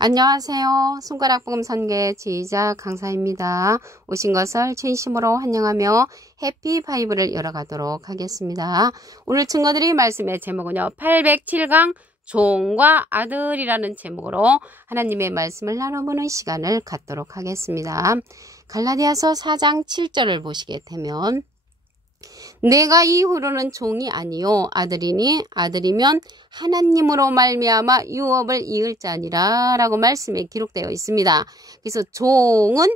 안녕하세요. 손가락 복음 선계 지휘자 강사입니다. 오신 것을 진심으로 환영하며 해피 바이블을 열어가도록 하겠습니다. 오늘 증거드릴 말씀의 제목은요, 807강 종과 아들이라는 제목으로 하나님의 말씀을 나눠보는 시간을 갖도록 하겠습니다. 갈라디아서 4장 7절을 보시게 되면, 내가 이후로는 종이 아니요 아들이니 아들이면 하나님으로 말미암아 유업을 이을 자니라 라고 말씀에 기록되어 있습니다. 그래서 종은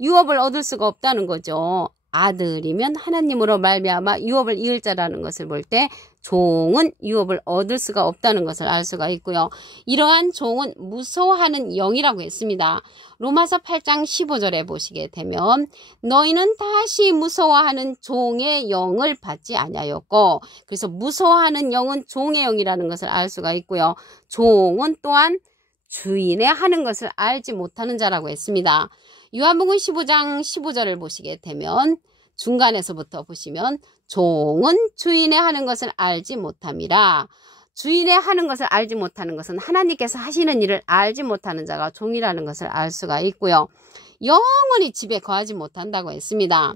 유업을 얻을 수가 없다는 거죠. 아들이면 하나님으로 말미암아 유업을 이을 자라는 것을 볼 때 종은 유업을 얻을 수가 없다는 것을 알 수가 있고요. 이러한 종은 무서워하는 영이라고 했습니다. 로마서 8장 15절에 보시게 되면 너희는 다시 무서워하는 종의 영을 받지 아니하였고, 그래서 무서워하는 영은 종의 영이라는 것을 알 수가 있고요. 종은 또한 주인의 하는 것을 알지 못하는 자라고 했습니다. 요한복음 15장 15절을 보시게 되면 중간에서부터 보시면 종은 주인의 하는 것을 알지 못함이라. 주인의 하는 것을 알지 못하는 것은 하나님께서 하시는 일을 알지 못하는 자가 종이라는 것을 알 수가 있고요. 영원히 집에 거하지 못한다고 했습니다.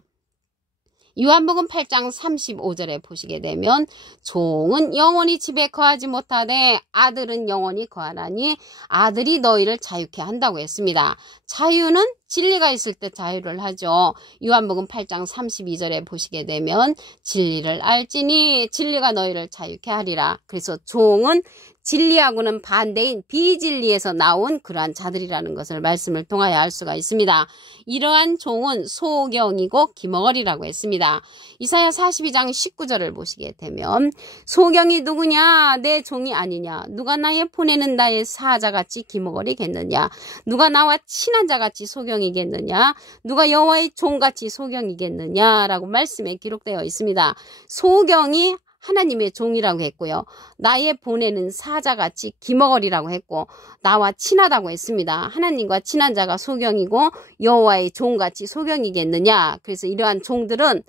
요한복음 8장 35절에 보시게 되면 종은 영원히 집에 거하지 못하되 아들은 영원히 거하나니 아들이 너희를 자유케 한다고 했습니다. 자유는 진리가 있을 때 자유를 하죠. 요한복음 8장 32절에 보시게 되면 진리를 알지니 진리가 너희를 자유케 하리라. 그래서 종은 진리하고는 반대인 비진리에서 나온 그러한 자들이라는 것을 말씀을 통하여 알 수가 있습니다. 이러한 종은 소경이고 기머거리라고 했습니다. 이사야 42장 19절을 보시게 되면 소경이 누구냐? 내 종이 아니냐? 누가 나의 보내는 나의 사자같이 기머거리겠느냐? 누가 나와 친한 자같이 소경이겠느냐? 누가 여호와의 종같이 소경이겠느냐? 라고 말씀에 기록되어 있습니다. 소경이 하나님의 종이라고 했고요. 나의 보내는 사자같이 기머거리라고 했고 나와 친하다고 했습니다. 하나님과 친한 자가 소경이고 여호와의 종같이 소경이겠느냐. 그래서 이러한 종들은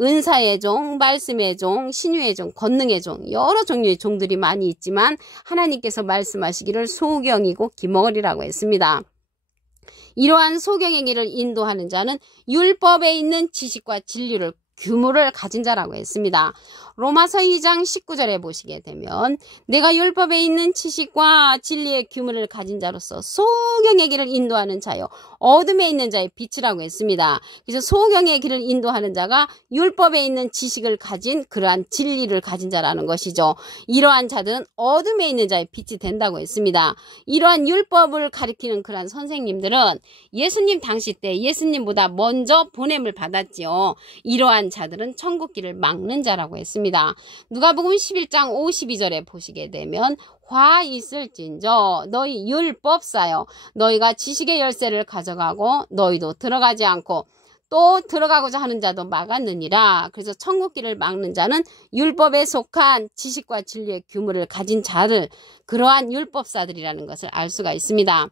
은사의 종, 말씀의 종, 신유의 종, 권능의 종, 여러 종류의 종들이 많이 있지만 하나님께서 말씀하시기를 소경이고 기머거리라고 했습니다. 이러한 소경의 길을 인도하는 자는 율법에 있는 지식과 진리를 규모를 가진 자라고 했습니다. 로마서 2장 19절에 보시게 되면 내가 율법에 있는 지식과 진리의 규모를 가진 자로서 소경의 길을 인도하는 자요 어둠에 있는 자의 빛이라고 했습니다. 그래서 소경의 길을 인도하는 자가 율법에 있는 지식을 가진 그러한 진리를 가진 자라는 것이죠. 이러한 자들은 어둠에 있는 자의 빛이 된다고 했습니다. 이러한 율법을 가리키는 그러한 선생님들은 예수님 당시 때 예수님보다 먼저 보냄을 받았지요. 이러한 자들은 천국길을 막는 자라고 했습니다. 누가복음 11장 52절에 보시게 되면 화 있을진저 너희 율법사여 너희가 지식의 열쇠를 가져가고 너희도 들어가지 않고 또 들어가고자 하는 자도 막았느니라. 그래서 천국길을 막는 자는 율법에 속한 지식과 진리의 규모를 가진 자들, 그러한 율법사들이라는 것을 알 수가 있습니다.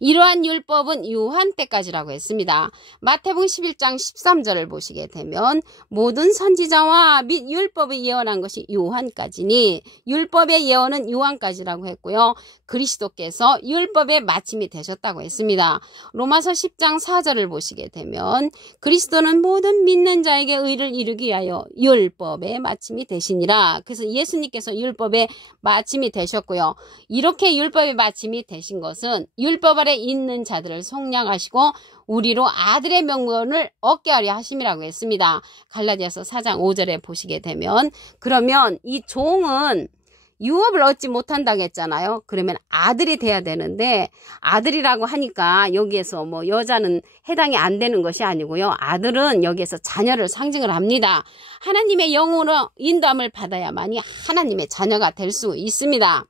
이러한 율법은 요한 때까지라고 했습니다. 마태복음 11장 13절을 보시게 되면 모든 선지자와 및 율법이 예언한 것이 요한까지니 율법의 예언은 요한까지라고 했고요. 그리스도께서 율법의 마침이 되셨다고 했습니다. 로마서 10장 4절을 보시게 되면 그리스도는 모든 믿는 자에게 의를 이루기 위하여 율법의 마침이 되시니라. 그래서 예수님께서 율법의 마침이 되셨고요. 이렇게 율법의 마침이 되신 것은 율법 아래 있는 자들을 속량하시고 우리로 아들의 명분을 얻게 하려 하심이라고 했습니다. 갈라디아서 4장 5절에 보시게 되면 그러면 이 종은 유업을 얻지 못한다고 했잖아요. 그러면 아들이 돼야 되는데 아들이라고 하니까 여기에서 뭐 여자는 해당이 안 되는 것이 아니고요. 아들은 여기에서 자녀를 상징을 합니다. 하나님의 영으로 인도함을 받아야만이 하나님의 자녀가 될 수 있습니다.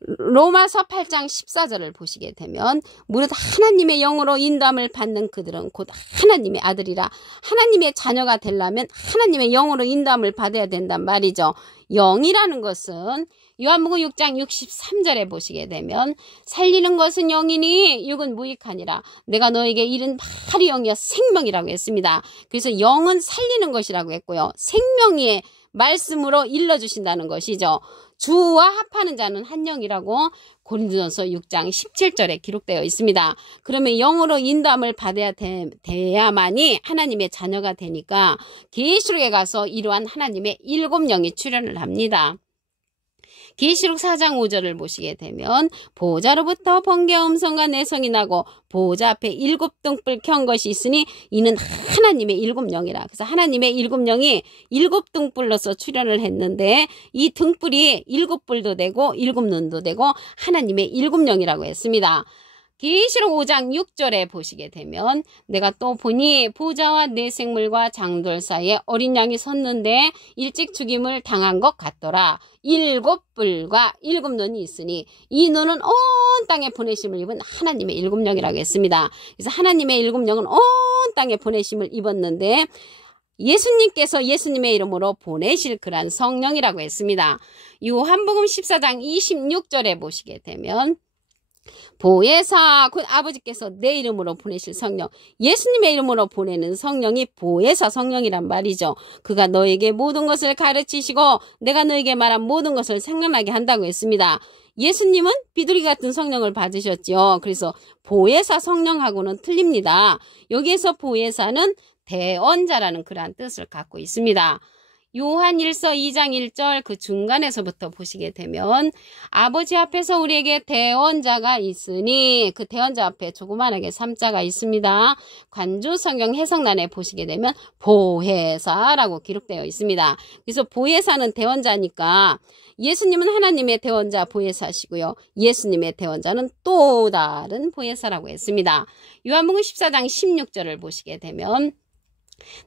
로마서 8장 14절을 보시게 되면 무릇 하나님의 영으로 인도함을 받는 그들은 곧 하나님의 아들이라. 하나님의 자녀가 되려면 하나님의 영으로 인도함을 받아야 된단 말이죠. 영이라는 것은 요한복음 6장 63절에 보시게 되면 살리는 것은 영이니 육은 무익하니라. 내가 너에게 이른 바로 영이여 생명이라고 했습니다. 그래서 영은 살리는 것이라고 했고요. 생명의 말씀으로 일러주신다는 것이죠. 주와 합하는 자는 한 영이라고 고린도전서 6장 17절에 기록되어 있습니다. 그러면 영으로 인도함을 받아야 돼야만이 하나님의 자녀가 되니까 계시록에 가서 이러한 하나님의 7영이 출현을 합니다. 계시록 4장 5절을 보시게 되면 보호자로부터 번개와 음성과 내성이 나고 보호자 앞에 7등불 켠 것이 있으니 이는 하나님의 7영이라. 그래서 하나님의 7영이 7등불로서 출현을 했는데 이 등불이 7불도 되고 7눈도 되고 하나님의 7영이라고 했습니다. 계시록 5장 6절에 보시게 되면 내가 또 보니 보좌와 네 생물과 장돌 사이에 어린 양이 섰는데 일찍 죽임을 당한 것 같더라. 7뿔과 7눈이 있으니 이 눈은 온 땅에 보내심을 입은 하나님의 7영이라고 했습니다. 그래서 하나님의 7영은 온 땅에 보내심을 입었는데 예수님께서 예수님의 이름으로 보내실 그런 성령이라고 했습니다. 요한복음 14장 26절에 보시게 되면 보혜사 곧 아버지께서 내 이름으로 보내실 성령, 예수님의 이름으로 보내는 성령이 보혜사 성령이란 말이죠. 그가 너에게 모든 것을 가르치시고 내가 너에게 말한 모든 것을 생각나게 한다고 했습니다. 예수님은 비둘기 같은 성령을 받으셨죠. 그래서 보혜사 성령하고는 틀립니다. 여기에서 보혜사는 대언자라는 그러한 뜻을 갖고 있습니다. 요한 1서 2장 1절 그 중간에서부터 보시게 되면 아버지 앞에서 우리에게 대언자가 있으니 그 대언자 앞에 조그만하게 3자가 있습니다. 관주 성경 해석란에 보시게 되면 보혜사라고 기록되어 있습니다. 그래서 보혜사는 대언자니까 예수님은 하나님의 대언자 보혜사시고요. 예수님의 대언자는 또 다른 보혜사라고 했습니다. 요한복음 14장 16절을 보시게 되면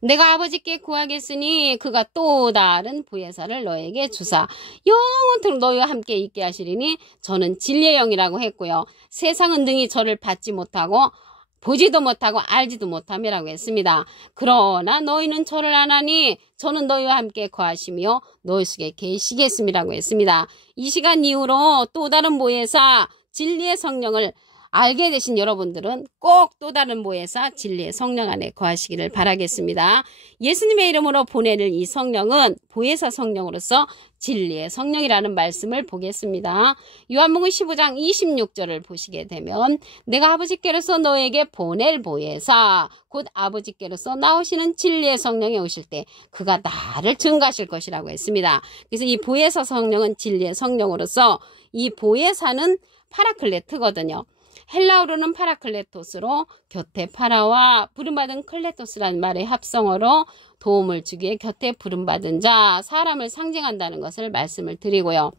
내가 아버지께 구하겠으니 그가 또 다른 보혜사를 너에게 주사 영원토록 너희와 함께 있게 하시리니 저는 진리의 영이라고 했고요. 세상은 능히 저를 받지 못하고 보지도 못하고 알지도 못함이라고 했습니다. 그러나 너희는 저를 아나니 저는 너희와 함께 거하시며 너희 속에 계시겠음이라고 했습니다. 이 시간 이후로 또 다른 보혜사 진리의 성령을 알게 되신 여러분들은 꼭 또 다른 보혜사 진리의 성령 안에 거하시기를 바라겠습니다. 예수님의 이름으로 보내는 이 성령은 보혜사 성령으로서 진리의 성령이라는 말씀을 보겠습니다. 요한복음 15장 26절을 보시게 되면 내가 아버지께로서 너에게 보낼 보혜사 곧 아버지께로서 나오시는 진리의 성령이 오실 때 그가 나를 증거하실 것이라고 했습니다. 그래서 이 보혜사 성령은 진리의 성령으로서 이 보혜사는 파라클레트거든요. 헬라어로는 파라클레토스로 곁에 파라와 부름받은 클레토스라는 말의 합성어로 도움을 주기에 곁에 부름받은 자, 사람을 상징한다는 것을 말씀을 드리고요.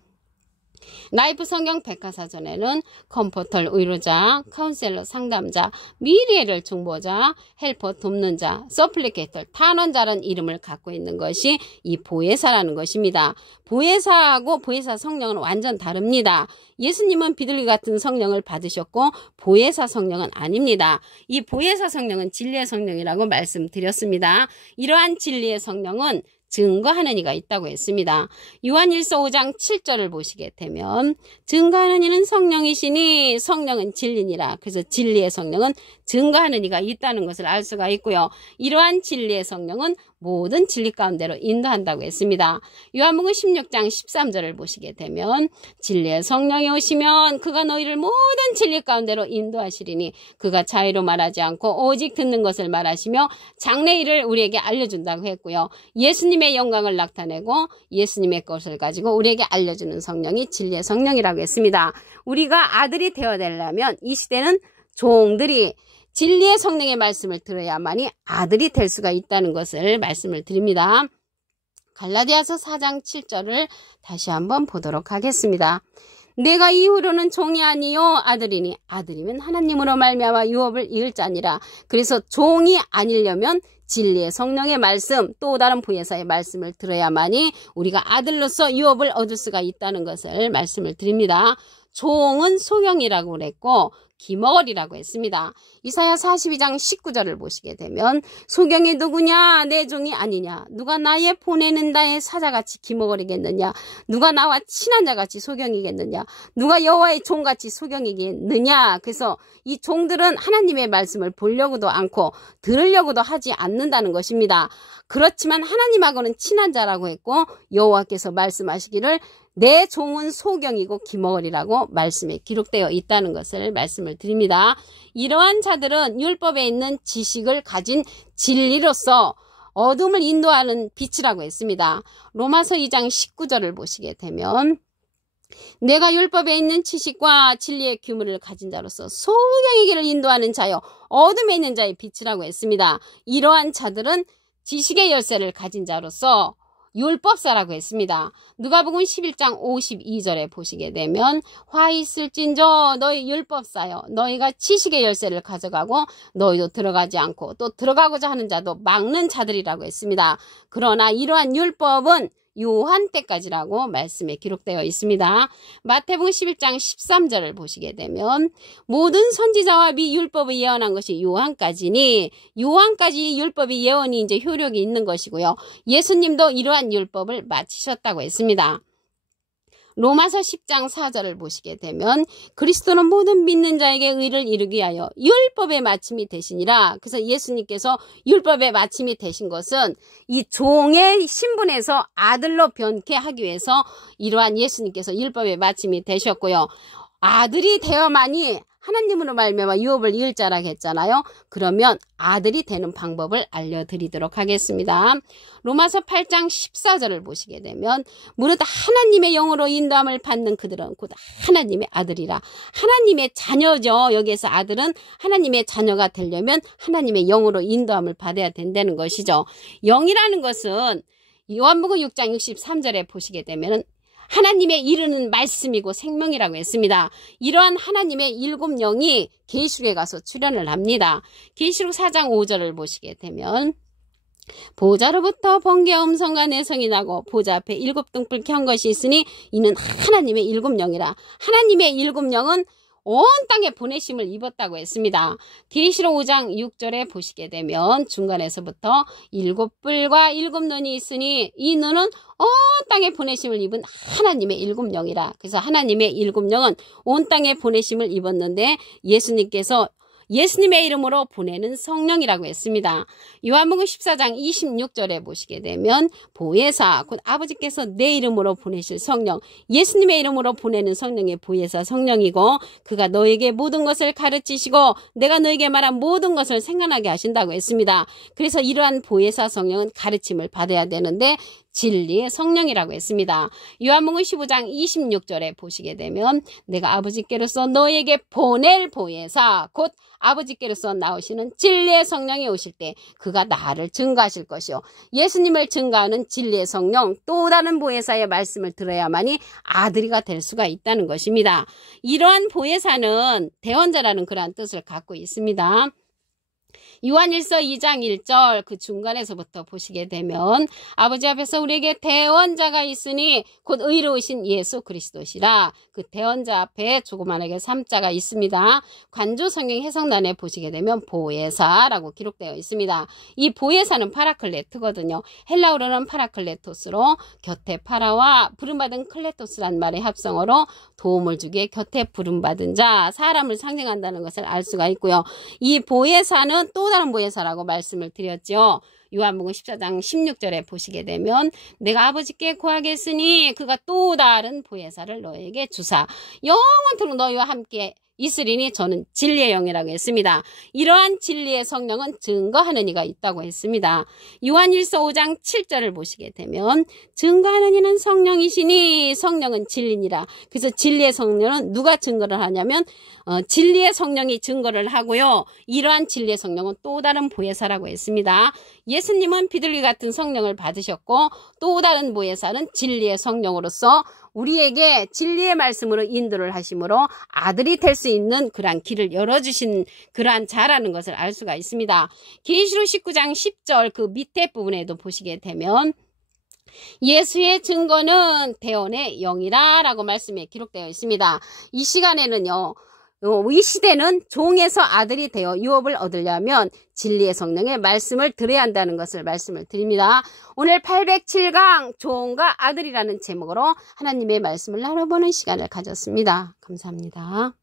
라이프 성경 백과사전에는 컴포터 의료자, 카운셀러 상담자, 미리애를 중보자, 헬퍼 돕는 자, 서플리케이터 탄원자라는 이름을 갖고 있는 것이 이 보혜사라는 것입니다. 보혜사하고 보혜사 성령은 완전 다릅니다. 예수님은 비둘기 같은 성령을 받으셨고 보혜사 성령은 아닙니다. 이 보혜사 성령은 진리의 성령이라고 말씀드렸습니다. 이러한 진리의 성령은 증거하는 이가 있다고 했습니다. 요한 1서 5장 7절을 보시게 되면 증거하는 이는 성령이시니 성령은 진리니라. 그래서 진리의 성령은 증거하는 이가 있다는 것을 알 수가 있고요. 이러한 진리의 성령은 모든 진리 가운데로 인도한다고 했습니다. 요한복음 16장 13절을 보시게 되면 진리의 성령이 오시면 그가 너희를 모든 진리 가운데로 인도하시리니 그가 자의로 말하지 않고 오직 듣는 것을 말하시며 장래 일을 우리에게 알려준다고 했고요. 예수님의 영광을 나타내고 예수님의 것을 가지고 우리에게 알려주는 성령이 진리의 성령이라고 했습니다. 우리가 아들이 되어내려면 이 시대는 종들이 진리의 성령의 말씀을 들어야만이 아들이 될 수가 있다는 것을 말씀을 드립니다. 갈라디아서 4장 7절을 다시 한번 보도록 하겠습니다. 내가 이후로는 종이 아니요 아들이니 아들이면 하나님으로 말미암아 유업을 이을 자니라. 그래서 종이 아니려면 진리의 성령의 말씀 또 다른 보혜사의 말씀을 들어야만이 우리가 아들로서 유업을 얻을 수가 있다는 것을 말씀을 드립니다. 종은 소경이라고 그랬고 기머거리라고 했습니다. 이사야 42장 19절을 보시게 되면 소경이 누구냐 내 종이 아니냐 누가 나의 보내는 나의 사자같이 기머거리겠느냐 누가 나와 친한 자같이 소경이겠느냐 누가 여호와의 종같이 소경이겠느냐. 그래서 이 종들은 하나님의 말씀을 보려고도 않고 들으려고도 하지 않는다는 것입니다. 그렇지만 하나님하고는 친한 자라고 했고 여호와께서 말씀하시기를 내 종은 소경이고 기머거리라고 말씀에 기록되어 있다는 것을 말씀을 드립니다. 이러한 자들은 율법에 있는 지식을 가진 진리로서 어둠을 인도하는 빛이라고 했습니다. 로마서 2장 19절을 보시게 되면 내가 율법에 있는 지식과 진리의 규문을 가진 자로서 소경의 길을 인도하는 자여 어둠에 있는 자의 빛이라고 했습니다. 이러한 자들은 지식의 열쇠를 가진 자로서 율법사라고 했습니다. 누가복음 11장 52절에 보시게 되면 화 있을진저 너희 율법사여 너희가 지식의 열쇠를 가져가고 너희도 들어가지 않고 또 들어가고자 하는 자도 막는 자들이라고 했습니다. 그러나 이러한 율법은 요한 때까지라고 말씀에 기록되어 있습니다. 마태복음 11장 13절을 보시게 되면 모든 선지자와 미 율법을 예언한 것이 요한까지니 요한까지 율법이 예언이 이제 효력이 있는 것이고요. 예수님도 이러한 율법을 마치셨다고 했습니다. 로마서 10장 4절을 보시게 되면 그리스도는 모든 믿는 자에게 의를 이루기 위하여 율법의 마침이 되시니라. 그래서 예수님께서 율법의 마침이 되신 것은 이 종의 신분에서 아들로 변케 하기 위해서 이러한 예수님께서 율법의 마침이 되셨고요. 아들이 되어만이 하나님으로 말미암아 유업을 이을 자라고 했잖아요. 그러면 아들이 되는 방법을 알려드리도록 하겠습니다. 로마서 8장 14절을 보시게 되면 무릇 하나님의 영으로 인도함을 받는 그들은 곧 하나님의 아들이라. 하나님의 자녀죠. 여기에서 아들은 하나님의 자녀가 되려면 하나님의 영으로 인도함을 받아야 된다는 것이죠. 영이라는 것은 요한복음 6장 63절에 보시게 되면 하나님의 이르는 말씀이고 생명이라고 했습니다. 이러한 하나님의 일곱 영이 계시록에 가서 출현을 합니다. 계시록 4장 5절을 보시게 되면 보좌로부터 번개와 음성과 내성이 나고 보좌 앞에 일곱 등불 켠 것이 있으니 이는 하나님의 일곱 영이라. 하나님의 일곱 영은 온 땅에 보내심을 입었다고 했습니다. 계시록 5장 6절에 보시게 되면 중간에서부터 일곱 뿔과 일곱 눈이 있으니 이 눈은 온 땅에 보내심을 입은 하나님의 일곱 영이라. 그래서 하나님의 일곱 영은 온 땅에 보내심을 입었는데 예수님께서 예수님의 이름으로 보내는 성령이라고 했습니다. 요한복음 14장 26절에 보시게 되면 보혜사 곧 아버지께서 내 이름으로 보내실 성령, 예수님의 이름으로 보내는 성령의 보혜사 성령이고 그가 너에게 모든 것을 가르치시고 내가 너에게 말한 모든 것을 생각나게 하신다고 했습니다. 그래서 이러한 보혜사 성령은 가르침을 받아야 되는데 진리의 성령이라고 했습니다. 요한복음 15장 26절에 보시게 되면 내가 아버지께로서 너에게 보낼 보혜사 곧 아버지께로서 나오시는 진리의 성령이 오실 때 그가 나를 증거하실 것이요. 예수님을 증거하는 진리의 성령 또 다른 보혜사의 말씀을 들어야만이 아들이가 될 수가 있다는 것입니다. 이러한 보혜사는 대언자라는 그러한 뜻을 갖고 있습니다. 요한일서 2장 1절 그 중간에서부터 보시게 되면 아버지 앞에서 우리에게 대언자가 있으니 곧 의로우신 예수 그리스도시라. 그 대언자 앞에 조그만하게 3자가 있습니다. 관조 성경 해석란에 보시게 되면 보혜사라고 기록되어 있습니다. 이 보혜사는 파라클레트거든요. 헬라어로는 파라클레토스로 곁에 파라와 부름받은 클레토스란 말의 합성어로 도움을 주기에 곁에 부름받은 자, 사람을 상징한다는 것을 알 수가 있고요. 이 보혜사는 또 다른 보혜사라고 말씀을 드렸죠. 요한복음 14장 16절에 보시게 되면 내가 아버지께 구하겠으니 그가 또 다른 보혜사를 너에게 주사 영원토록 너희와 함께 있으리니 저는 진리의 영이라고 했습니다. 이러한 진리의 성령은 증거하는 이가 있다고 했습니다. 요한일서 5장 7절을 보시게 되면 증거하는 이는 성령이시니 성령은 진리니라. 그래서 진리의 성령은 누가 증거를 하냐면 진리의 성령이 증거를 하고요. 이러한 진리의 성령은 또 다른 보혜사라고 했습니다. 예수님은 비둘기 같은 성령을 받으셨고 또 다른 보혜사는 진리의 성령으로서 우리에게 진리의 말씀으로 인도를 하심으로 아들이 될 수 있는 그러한 길을 열어주신 그러한 자라는 것을 알 수가 있습니다. 계시록 19장 10절 그 밑에 부분에도 보시게 되면 예수의 증거는 대언의 영이라 라고 말씀에 기록되어 있습니다. 이 시간에는요. 이 시대는 종에서 아들이 되어 유업을 얻으려면 진리의 성령의 말씀을 들어야 한다는 것을 말씀을 드립니다. 오늘 807강 종과 아들이라는 제목으로 하나님의 말씀을 나눠보는 시간을 가졌습니다. 감사합니다.